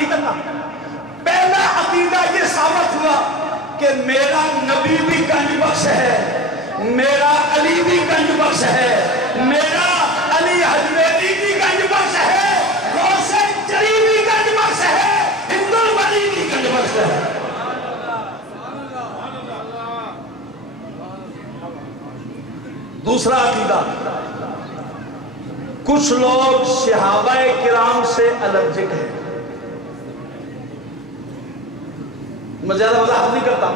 نہیں کرنا. پہلا عقیدہ یہ ثابت ہوا کہ میرا نبی بھی گنج بخش ہے، میرا علی بھی گنج بخش ہے، میرا علی حجویری بھی گنج بخش ہے، غوث جری بھی گنج بخش ہے، ہند الولی بھی گنج بخش ہے. دوسرا عقیدہ، کچھ لوگ صحابہ کرام سے الرجک ہیں. میں زیادہ وضاحت نہیں کرتا.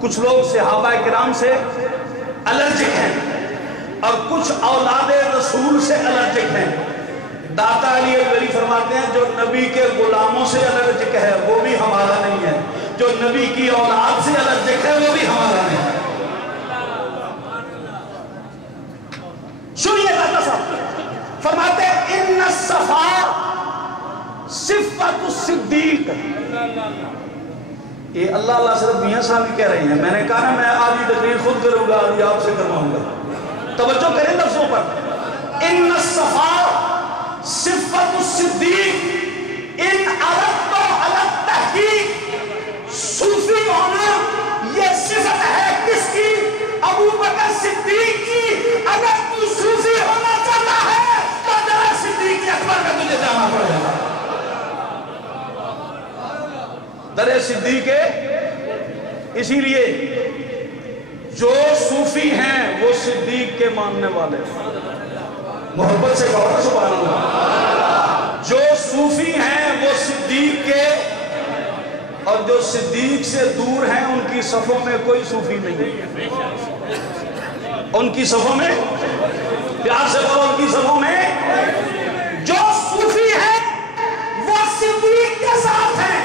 کچھ لوگ صحابہ کرام سے الرجک ہیں اور کچھ اولاد رسول سے الرجک ہیں. داتا علی الولی فرماتے ہیں جو نبی کے غلاموں سے الرجک ہے وہ بھی ہمارا نہیں ہے، جو نبی کی اولاد سے الرجک ہے وہ بھی ہمارا نہیں ہے. سنیے داتا صاحب فرماتے ہیں ان الصفا صفت الصدیق. یہ اللہ صرف میاں صاحب ہی کہہ رہے ہیں. میں نے کہا نا میں آدھی تقریر خود کروں گا آدھی آپ سے کرواؤں گا. توجہ کریں لفظوں پر. ان الصفا صفت الصدیق ان اردت علی التحقیق. صوفی ہونا یہ صفت ہے کس کی؟ ابو بکر صدیق کی. اگر تو صوفی ہونا چاہتا ہے تو ذرا صدیق اکبر کا تجھے جانا پڑے گا. در صدیق اسی لیے جو صوفی ہیں وہ صدیق کے ماننے والے ہیں. محبت سے کہو سبحان اللہ. جو صوفی ہیں وہ صدیق کے، اور جو صدیق سے دور ہیں ان کی صفوں میں کوئی صوفی نہیں ہے. ان کی صفوں میں پیار سے بولو، ان کی صفوں میں جو صوفی ہیں وہ صدیق کے ساتھ ہیں،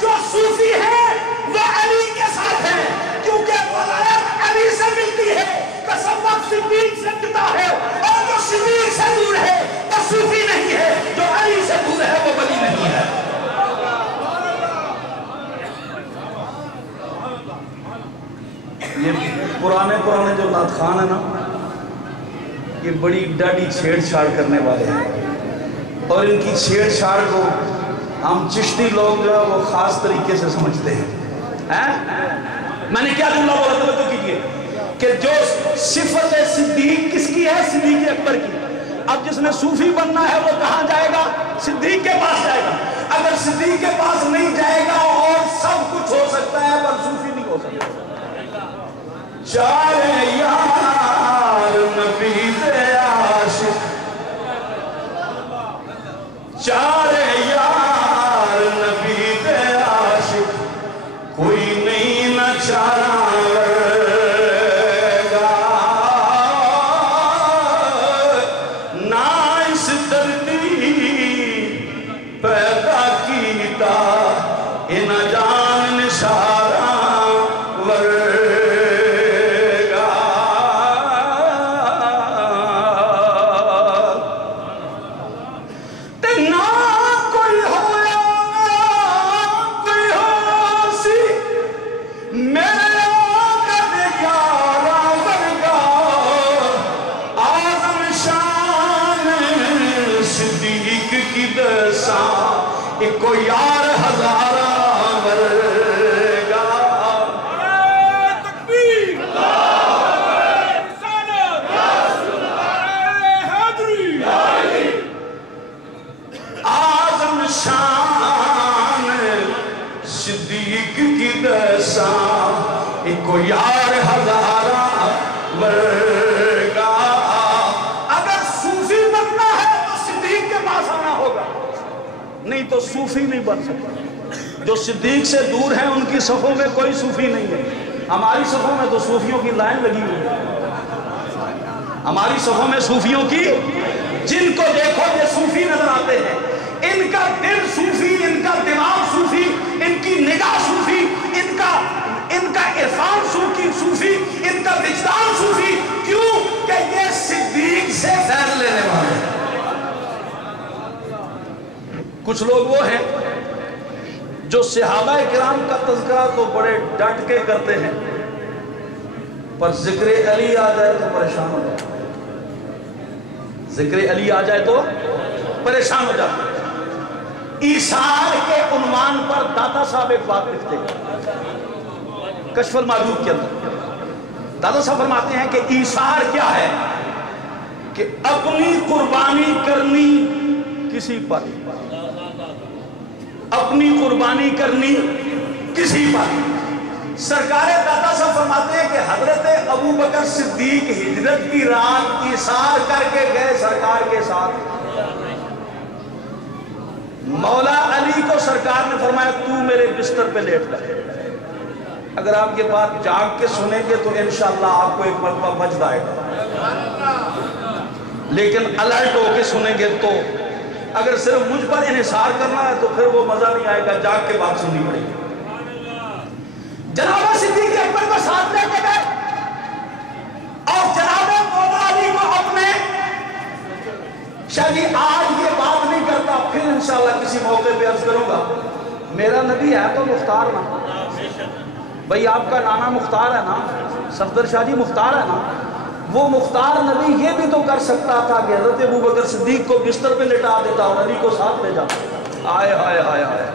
جو صوفی ہیں وہ علی کے ساتھ ہیں. کیونکہ ولایت علی سے ملتی ہے، تصوف صدیق سے ملتا ہے، اور جو صدیق سے دور ہے وہ صوفی نہیں ہے، جو علی سے دور ہے وہ ولی نہیں ہے. یہ پرانے جو نعت خان ہیں نا یہ بڑی ڈاڈی چھیڑ چھاڑ کرنے والے ہیں، اور ان کی چھیڑ چھاڑ کو ہم چشتی لوگ جو ہے وہ خاص طریقے سے سمجھتے ہیں. میں نے کیا جملہ بولا توجہ کیجئے کہ جو صفت صدیق کس کی ہے؟ صدیق اکبر کی. اب جس نے صوفی بننا ہے وہ کہاں جائے گا؟ صدیق کے پاس جائے گا. اگر صدیق کے پاس نہیں جائے گا اور سب کچھ ہو سکتا ہے پر صوفی نہیں ہو سکتا. چارے یار نبی دے عاشق، چارے یار نبی دے عاشق، کوئی نہیں نہ چارہ گا. نہ اس دردی پیدا کیتا ان جان نثارا ورگا. کو یار ہزارہ ورگا. تکبیر آزم شان صدیق کی دسا کو یار ہزارہ ورگا. اگر صوفی بننا ہے تو صدیق کے پاس آنا ہوگا، نہیں تو صوفی نہیں بن سکتا. جو صدیق سے دور ہیں ان کی صفوں میں کوئی صوفی نہیں ہے. ہماری صفوں میں تو صوفیوں کی لائن لگی ہوئی ہے. ہماری صفوں میں صوفیوں کی، جن کو دیکھو یہ صوفی نظر آتے ہیں. ان کا دل صوفی، ان کا دماغ صوفی، ان کی نگاہ صوفی، ان کا عرفان صوفی، ان کا وجدان صوفی. کیوں کہ یہ صدیق سے فیض لینے والے ہیں. کچھ لوگ وہ ہیں جو صحابہ کرام کا تذکرہ تو بڑے ڈٹ کے کرتے ہیں پر ذکر علی آ جائے تو پریشان ہو جاتے ہیں. ذکر علی آ جائے تو پریشان ہو جاتے ہیں. ایثار کے عنوان پر داتا صاحب ایک بات لکھتے ہیں کشف المعدود کے اندر. داتا صاحب فرماتے ہیں کہ ایثار کیا ہے؟ کہ اپنی قربانی کرنی کسی پر، اپنی قربانی کرنی کسی پر. سرکار داتا صاحب فرماتے ہیں کہ حضرت ابو بکر صدیق ہجرت کی رات ایثار کر کے گئے سرکار کے ساتھ. مولا علی کو سرکار نے فرمایا تو میرے بستر پہ لیٹ کر. اگر آپ یہ بات جاگ کے سنیں گے تو انشاءاللہ آپ کو ایک مرتبہ وجد آئے گا، لیکن الرٹ ہو کے سنیں گے تو اگر صرف مجھ پر انحصار کرنا ہے تو پھر وہ مزہ نہیں آئے گا، جاگ کے بات سننی پڑے گی. جناب صدیق اکبر کو ساتھ لے کے گئے اور جناب مولا علی کو اپنے شاید آج یہ بات نہیں کرتا، پھر انشاءاللہ کسی موقع پہ عرض کروں گا. میرا نبی ہے تو مختار نا بھئی، آپ کا نانا مختار ہے نا، صفدر شاہ جی مختار ہے نا. وہ مختار نبی یہ بھی تو کر سکتا تھا کہ حضرت ابو بکر صدیق کو بستر پہ لٹا دیتا اور علی کو ساتھ لے جاتا. آئے آئے آئے آئے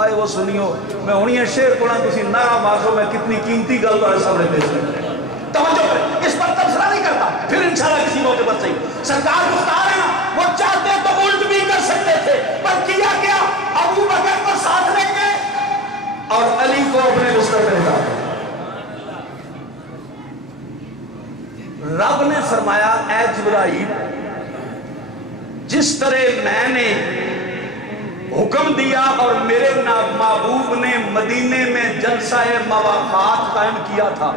آئے وہ سنیو میں ہونی ہے شیر پڑھا کسی نارا ماسو میں کتنی قیمتی گل تو ایسا میں پیش کرتا. توجہ کریں، اس پر تبصرہ نہیں کرتا، پھر انشاءاللہ کسی موقع پر صحیح. سرکار مختار ہے نا، وہ چاہتے تو الٹ بھی کر سکتے تھے، پر کیا کیا؟ ابو بکر کو ساتھ لے گئے اور علی کو اپنے بستر پہ لٹا دیا. رب نے فرمایا اے جبرائیل، جس طرح میں نے حکم دیا اور میرے محبوب نے مدینے میں جلسہ مواقعات قائم کیا تھا،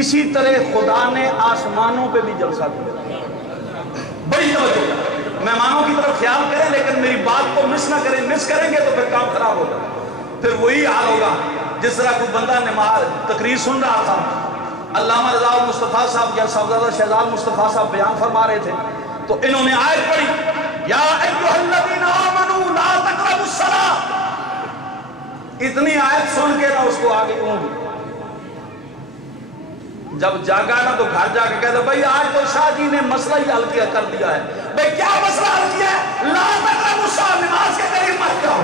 اسی طرح خدا نے آسمانوں پہ بھی جلسہ کیا. بڑی توجہ، مہمانوں کی طرف خیال کریں لیکن میری بات کو مس نہ کریں. مس کریں گے تو پھر کام خراب ہوگا، پھر وہی حال ہوگا جس طرح کوئی بندہ نماز تقریر سن رہا تھا، علامہ رضا مصطفیٰ صاحب یا صاحبزادہ شہزاد مصطفیٰ صاحب بیان فرما رہے تھے تو انہوں نے آیت پڑھی یا ایھا الذین آمنوا لا تقربوا الصلاۃ. اتنی آیت سن کے نہ اس کو آگے اونگ، جب جاگا نا تو گھر جا کے کہتا بھئی آج تو شاہ جی نے مسئلہ ہی حل کیا کر دیا ہے. بھئی کیا مسئلہ حل کیا ہے؟ لا تقربوا الصلاۃ، نماز کے قریب مت جاؤ.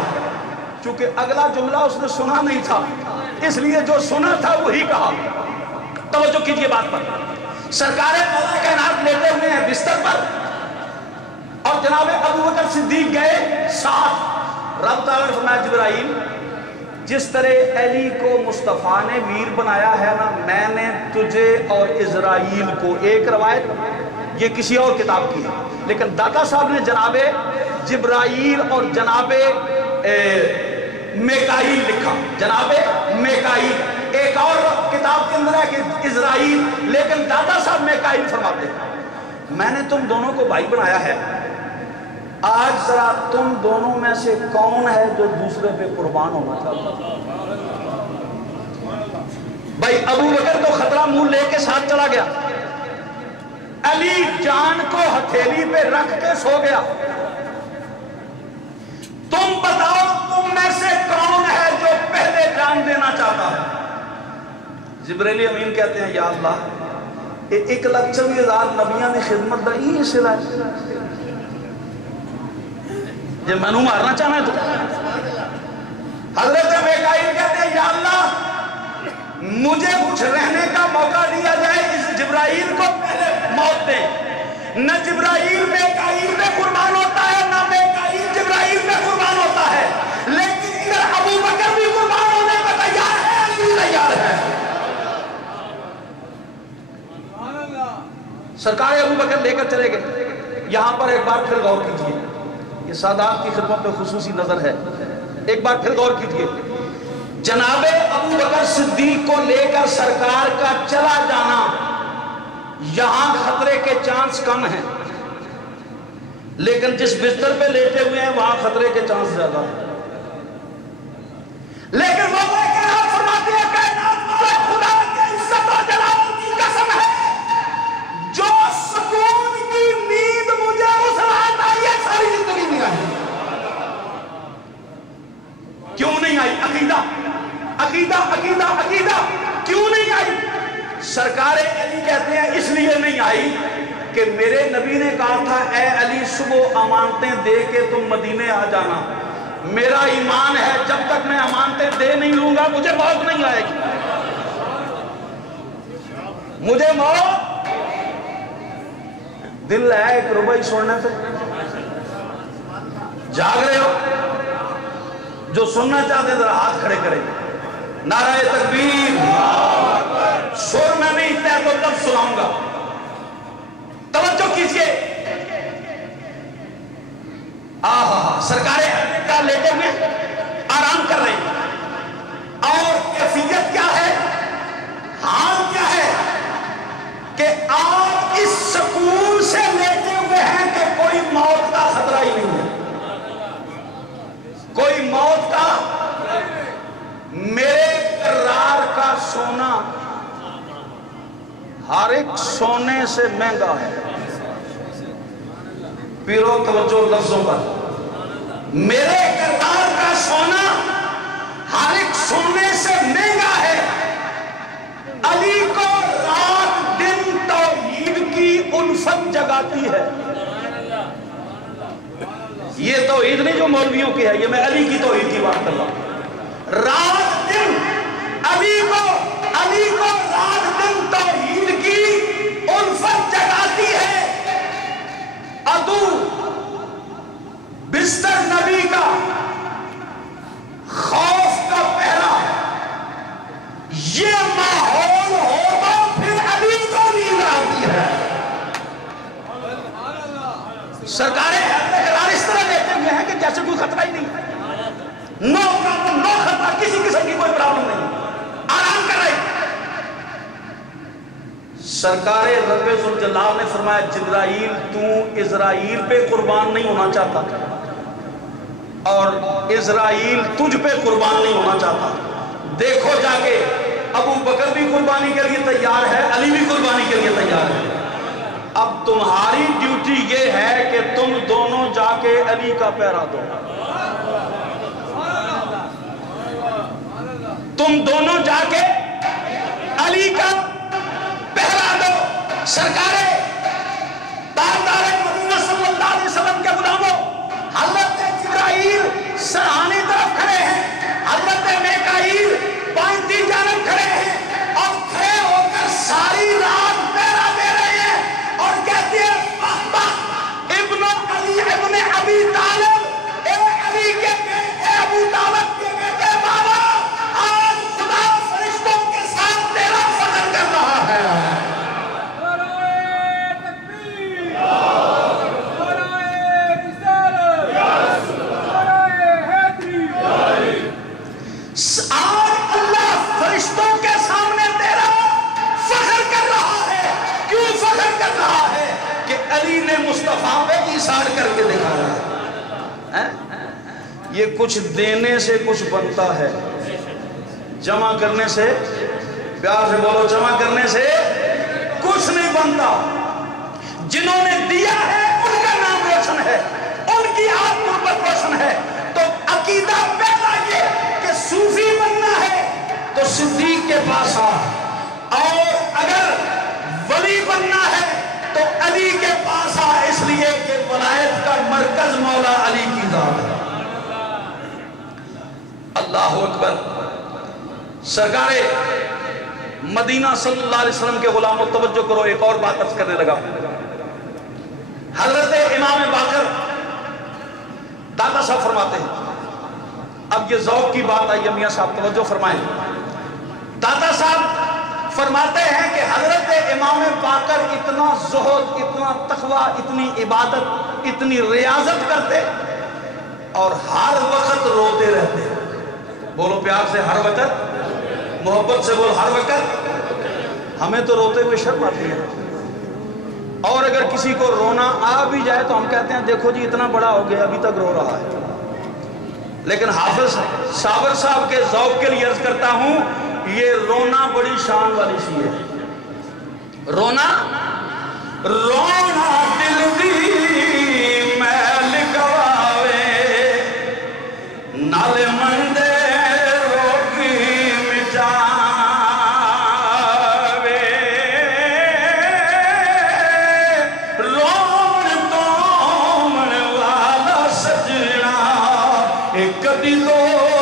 چونکہ اگلا جملہ اس نے سنا نہیں تھا، اس لیے جو سنا تھا وہی کہا. توجہ کیجئے بات پر. سرکار مولا کائنات لیتے ہوئے ہیں بستر پر اور جناب ابو بکر صدیق گئے ساتھ. رب تعالیٰ نے فرمایا جبرائیل، جس طرح علی کو مصطفیٰ نے ویر بنایا ہے نا، میں نے تجھے اور اسرائیل کو. ایک روایت یہ کسی اور کتاب کی ہے لیکن داتا صاحب نے جناب جبرائیل اور جناب میکائیل لکھا. جناب میکائیل ایک اور کتاب کے اندر ہے کہ اسرائیل، لیکن داتا صاحب میکائیل فرماتے ہیں میں نے تم دونوں کو بھائی بنایا ہے. آج ذرا تم دونوں میں سے کون ہے جو دوسرے پہ قربان ہونا چاہتا؟ بھائی ابو بکر تو خطرہ منہ لے کے ساتھ چلا گیا، علی جان کو ہتھیلی پہ رکھ کے سو گیا. تم بتاؤ تم میں سے کون ہے جو پہلے جان دینا چاہتا ہے؟ جبریل امین کہتے ہیں یا اللہ 1,24,000 نبیاں نے خدمت دا یہ سلا ہے، یہ میں نو مارنا چاہنا ہے تو. حضرت میکائیل کہتے ہیں یا اللہ مجھے کچھ رہنے کا موقع دیا جائے، اس جبرائیل کو پہلے موت دیں. نہ جبرائیل میکائیل میں قربان ہوتا ہے نہ میکائیل جبرائیل میں قربان ہوتا ہے، لیکن ادھر ابو بکر بھی قربان ہونے کو تیار ہے، علی تیار ہے. سرکار ابو بکر لے کر چلے گئے. یہاں پر ایک بار پھر غور کیجئے، یہ سادات کی خدمت پہ خصوصی نظر ہے. ایک بار پھر غور کیجئے، جناب ابو بکر صدیق کو لے کر سرکار کا چلا جانا، یہاں خطرے کے چانس کم ہیں، لیکن جس بستر پہ لیٹے ہوئے ہیں وہاں خطرے کے چانس زیادہ ہیں. لیکن مولا کائنات فرماتے ہیں کائنات مولا خدا کے عزت و جلال کی قسم ہے، جو سکون کی نیند مجھے اس رات آئی ہے ساری زندگی نہیں آئی. کیوں نہیں آئی؟ عقیدہ عقیدہ عقیدہ عقیدہ. کیوں نہیں آئی؟ سرکار علی کہتے ہیں اس لیے نہیں آئی کہ میرے نبی نے کہا تھا اے علی صبح امانتیں دے کے تم مدینے آ جانا. میرا ایمان ہے جب تک میں امانتیں دے نہیں لوں گا مجھے موت نہیں آئے گی، مجھے موت۔ دل ہے ایک ربع سننے پہ، جاگ رہے ہو؟ جو سننا چاہتے ہیں ذرا ہاتھ کھڑے کریں، نعرہ تکبیر، شور میں نہیں اتنا تو تب سناؤں گا، توجہ کیجئے۔ سرکار کا لیٹے ہوئے آرام کر رہے ہیں، اور کیفیت کیا ہے، حال کیا ہے کہ آپ اس سکون سے لیٹے ہوئے ہیں کہ کوئی موت کا خطرہ ہی نہیں ہے، کوئی موت کا۔ میرے قرار کا سونا ہر ایک سونے سے مہنگا ہے، پیرو توجہ لفظوں پر، میرے قرار کا سونا ہر ایک سونے سے مہنگا ہے۔ علی کو رات دن توحید کی الفت جگاتی ہے، یہ توحید نہیں جو مولویوں کی ہے، یہ میں علی کی توحید کی بات کر رہا ہوں۔ رات دن علی کو رات دن توحید کی الفت جگاتی ہے۔ عدو بستر نبی کا خوف کا پہرا، یہ ماحول ہو تو پھر علی کو نیند آتی ہے۔ سرکاریں اس طرح دیتے ہوئے ہیں کہ جیسے کوئی خطرہ ہی نہیں، نو پرابلم، نو خطرہ، کسی قسم کی کوئی پرابلم نہیں، آرام کر رہے۔ سرکار رب ذوالجلال نے فرمایا جبرائیل تو اسرائیل پہ قربان نہیں ہونا چاہتا اور اسرائیل تجھ پہ قربان نہیں ہونا چاہتا، دیکھو جا کے ابو بکر بھی قربانی کے لیے تیار ہے، علی بھی قربانی کے لیے تیار ہے، اب تمہاری ڈیوٹی یہ ہے کہ تم دونوں جا کے علی کا پہرا دو، تم دونوں جا کے علی کا پہرا دو۔ سرکار تاجدار مدینہ صلی اللہ علیہ وسلم کے غلاموں، حضرت جبرائیل سرحانی طرف کھڑے ہیں، حضرت میکائیل بائیں جانب کھڑے ہیں، اور کھڑے ہو کر ساری رات پہرا دے رہے ہیں اور کہتے ہیں ابن علی ابن ابی طالب، اے علی کے بیٹے ابو طالب کے بیٹے، بابا آج خدا فرشتوں کے ساتھ تیرا فخر کر رہا ہے۔ آج اللہ فرشتوں کے سامنے تیرا فخر کر رہا ہے۔ کیوں فخر کر رہا ہے؟ کہ علی نے مصطفیٰ پہ ایثار کر کے دکھایا ہے۔ یہ کچھ دینے سے کچھ بنتا ہے، جمع کرنے سے، پیار سے بولو، جمع کرنے سے کچھ نہیں بنتا۔ جنہوں نے دیا ہے ان کا نام روشن ہے، ان کی آت قربت روشن ہے۔ تو عقیدہ پہلا یہ کہ صوفی بننا ہے تو صدیق کے پاس آ، اور اگر ولی بننا ہے تو علی کے پاس آ، اس لیے کہ ولایت کا مرکز مولا علی کی ذات ہے۔ اللہ اکبر۔ سرکار مدینہ صلی اللہ علیہ وسلم کے غلاموں توجہ کرو، ایک اور بات عرض کرنے لگا۔ حضرت امام باقر داتا صاحب فرماتے ہیں، اب یہ ذوق کی بات آئی ہے، میاں صاحب توجہ فرمائیں۔ داتا صاحب فرماتے ہیں کہ حضرت امام باقر اتنا زہد، اتنا تقوی، اتنی عبادت، اتنی ریاضت کرتے اور ہر وقت روتے رہتے۔ بولو پیار سے، ہر وقت، محبت سے بول، ہر وقت۔ ہمیں تو روتے ہوئے شرم آتی ہے، اور اگر کسی کو رونا آ بھی جائے تو ہم کہتے ہیں دیکھو جی اتنا بڑا ہو گیا ابھی تک رو رہا ہے۔ لیکن حافظ صابر صاحب کے ذوق کے لیے عرض کرتا ہوں، یہ رونا بڑی شان والی سی ہے۔ رونا دل دی میل گواوے، نال مندے روگی مٹاوے، رون تو من والا سجنا ایک کدی تو